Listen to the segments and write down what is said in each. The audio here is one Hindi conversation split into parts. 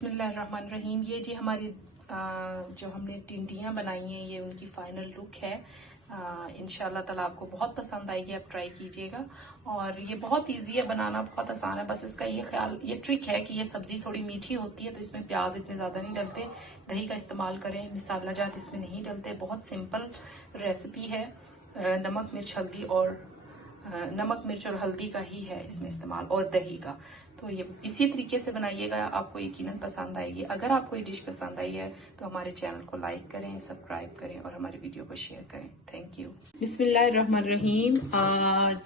बिस्मिल्लाहिर्रहमानिर्रहीम। ये जी हमारी जो हमने टिंडियाँ बनाई हैं, ये उनकी फाइनल लुक है। इंशाल्लाह ताला आपको बहुत पसंद आएगी, आप ट्राई कीजिएगा। और ये बहुत इजी है बनाना, बहुत आसान है। बस इसका ये ट्रिक है कि ये सब्जी थोड़ी मीठी होती है, तो इसमें प्याज इतने ज़्यादा नहीं डलते। दही का इस्तेमाल करें, मसाला जात इसमें नहीं डलते। बहुत सिंपल रेसिपी है। नमक मिर्च और हल्दी का ही है इसमें इस्तेमाल, और दही का। तो ये इसी तरीके से बनाइएगा, आपको यकीनन पसंद आएगी। अगर आपको ये डिश पसंद आई है तो हमारे चैनल को लाइक करें, सब्सक्राइब करें और हमारी वीडियो को शेयर करें। Thank you. बिस्मिल्लाहिर्रहमानिर्रहीम।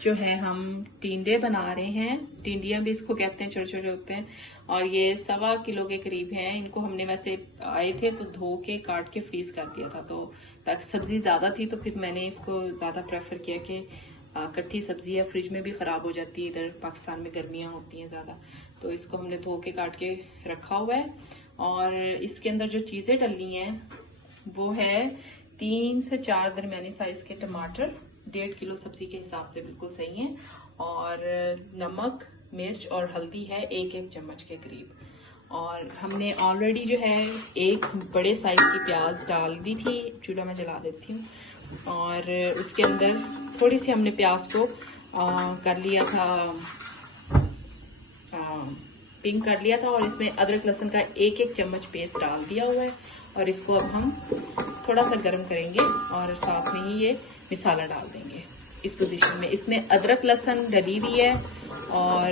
जो है हम टिंडे बना रहे हैं। टिंडियां भी इसको कहते हैं, छोटे छोटे होते हैं। और ये 1.25 किलो के करीब हैं। इनको हमने वैसे आए थे तो धो के काट के फ्रीज कर दिया था, तो ताकि सब्जी ज्यादा थी तो फिर मैंने इसको ज्यादा प्रेफर किया कि कट्ठी सब्जी है, फ्रिज में भी खराब हो जाती है। इधर पाकिस्तान में गर्मियां होती हैं ज्यादा, तो इसको हमने धो के काट के रखा हुआ है। और इसके अंदर जो चीजें डलनी है वो है 3 से 4 दरमियानी साइज के टमाटर, 1.5 किलो सब्जी के हिसाब से बिल्कुल सही है। और नमक, मिर्च और हल्दी है 1-1 चम्मच के करीब। और हमने ऑलरेडी जो है एक बड़े साइज की प्याज डाल दी थी। चूल्हा में जला देती हूँ। और उसके अंदर थोड़ी सी हमने प्याज को कर लिया था, पिंक कर लिया था। और इसमें अदरक लहसुन का 1-1 चम्मच पेस्ट डाल दिया हुआ है। और इसको अब हम थोड़ा सा गर्म करेंगे और साथ में ही ये मसाला डाल देंगे इस पोजीशन में। इसमें अदरक लहसुन डली हुई है और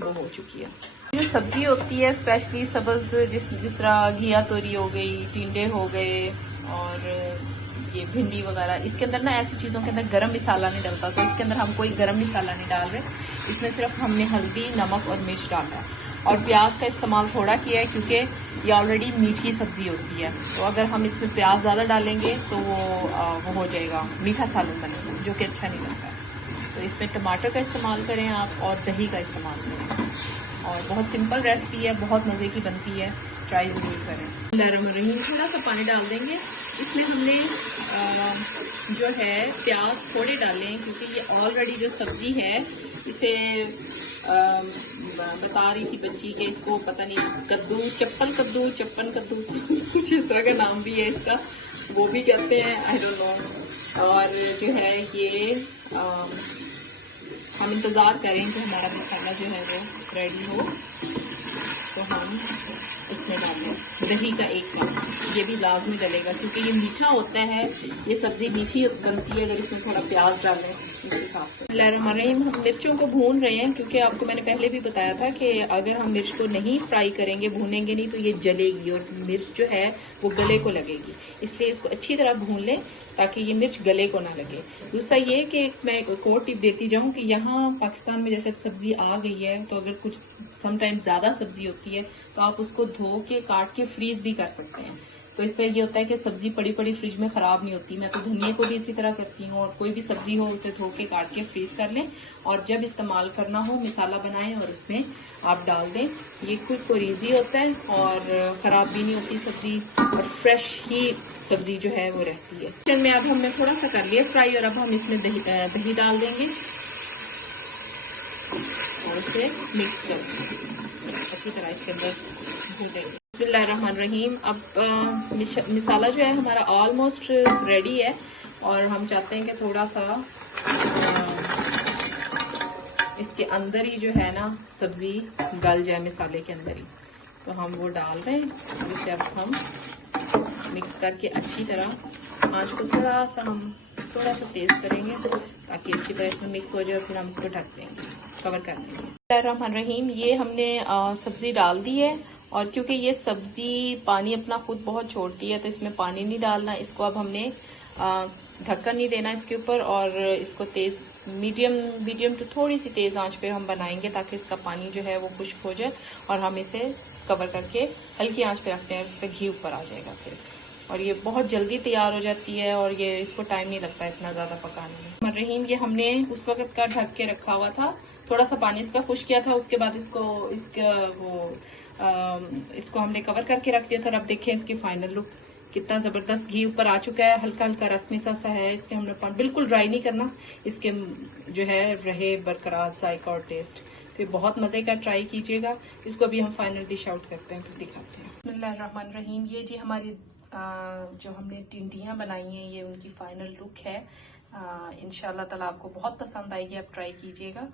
वो हो चुकी है। जो सब्जी होती है स्पेशली सब्ज, जिस तरह घिया तोरी हो गई, टिंडे हो गए और ये भिंडी वगैरह, इसके अंदर ना ऐसी चीज़ों के अंदर गरम मसाला नहीं डलता। तो इसके अंदर हम कोई गरम मसाला नहीं डाल रहे, इसमें सिर्फ हमने हल्दी, नमक और मिर्च डाला है। और प्याज का इस्तेमाल थोड़ा किया है क्योंकि ये ऑलरेडी मीठी सब्जी होती है। तो अगर हम इसमें प्याज ज़्यादा डालेंगे तो वो हो जाएगा, मीठा सालन बनेगा, जो कि अच्छा नहीं लगता। तो इसमें टमाटर का इस्तेमाल करें आप और दही का इस्तेमाल करें। और बहुत सिंपल रेसिपी है, बहुत मज़े की बनती है, ट्राई ज़रूर करें। थोड़ा सा पानी डाल देंगे। इसमें हमने जो है प्याज थोड़े डाले हैं क्योंकि ये ऑलरेडी जो सब्जी है इसे बता रही थी बच्ची के इसको पता नहीं कद्दू, चप्पन कद्दू कुछ इस तरह का नाम भी है इसका, वो भी कहते हैं, आई डोंट नो। और जो है ये हम इंतज़ार करें कि हमारा मसाला जो है वो रेडी हो, तो हम इसमें डालें दही का 1 कप। ये भी लाजमी डलेगा क्योंकि ये मीठा होता है, ये सब्जी मीठी बनती है अगर इसमें थोड़ा प्याज डालें इस हिसाब से। हम मिर्चों को भून रहे हैं क्योंकि आपको मैंने पहले भी बताया था कि अगर हम मिर्च को नहीं फ्राई करेंगे, भूनेंगे नहीं, तो ये जलेगी और मिर्च जो है वो गले को लगेगी। इसलिए इसको अच्छी तरह भून लें ताकि ये मिर्च गले को ना लगे। दूसरा ये कि मैं एक और टिप देती जाऊँ कि यहाँ पाकिस्तान में जैसे सब्जी आ गई है, तो अगर कुछ समटाइम ज़्यादा सब्जी होती है तो आप उसको धो के काट के फ्रीज भी कर सकते हैं। तो इस तरह ये होता है कि सब्जी पड़ी पड़ी फ्रिज में ख़राब नहीं होती। मैं तो धनिया को भी इसी तरह करती हूँ। और कोई भी सब्जी हो उसे धो के काट के फ्रीज कर लें और जब इस्तेमाल करना हो मसाला बनाएं और उसमें आप डाल दें। ये क्विक और ईजी होता है और ख़राब भी नहीं होती सब्जी, और फ्रेश ही सब्जी जो है वो रहती है। किचन में अब हमने थोड़ा सा कर लिया फ्राई और अब हम इसमें दही डाल देंगे और उसे मिक्स कर देंगे अच्छी तरह इसके अंदर भूनेंगे। बिस्मिल्लाहिर्रहमानिर्रहीम। अब मसाला जो है हमारा ऑलमोस्ट रेडी है और हम चाहते हैं कि थोड़ा सा इसके अंदर ही जो है ना सब्जी गल जाए मसाले के अंदर ही, तो हम वो डाल रहे हैं। और इसे अब हम मिक्स करके अच्छी तरह आंच को थोड़ा सा तेज करेंगे ताकि अच्छी तरह इसमें मिक्स हो जाए और फिर हम इसको ढक देंगे, कवर कर देंगे। बिस्मिल्लाहिर्रहमानिर्रहीम। ये हमने सब्जी डाल दी है और क्योंकि ये सब्जी पानी अपना खुद बहुत छोड़ती है तो इसमें पानी नहीं डालना। इसको अब हमने ढक्कन नहीं देना इसके ऊपर और इसको तेज मीडियम टू थोड़ी सी तेज आंच पे हम बनाएंगे ताकि इसका पानी जो है वो खुश्क हो जाए। और हम इसे कवर करके हल्की आंच पे रखते हैं, इससे घी ऊपर आ जाएगा फिर। और ये बहुत जल्दी तैयार हो जाती है और ये इसको टाइम नहीं लगता इतना ज़्यादा पकाने में। रहीम, ये हमने उस वक्त का ढक के रखा हुआ था, थोड़ा सा पानी इसका खुश्क किया था, उसके बाद इसको हमने कवर करके रख दिया था। और अब देखें इसकी फाइनल लुक, कितना ज़बरदस्त घी ऊपर आ चुका है, हल्का हल्का रस्मी सा है। इसके हमने बिल्कुल ड्राई नहीं करना, इसके जो है रहे बरकरार जायका और टेस्ट। फिर बहुत मजे का ट्राई कीजिएगा। इसको अभी हम फाइनल डिश आउट करते हैं, फिर दिखाते हैं। बिस्मिल्लाहिर्रहमानिर्रहीम। ये जी हमारी जो हमने टिंडियाँ बनाई हैं, ये उनकी फाइनल लुक है। इंशाल्लाह ताला आपको बहुत पसंद आएगी, आप ट्राई कीजिएगा।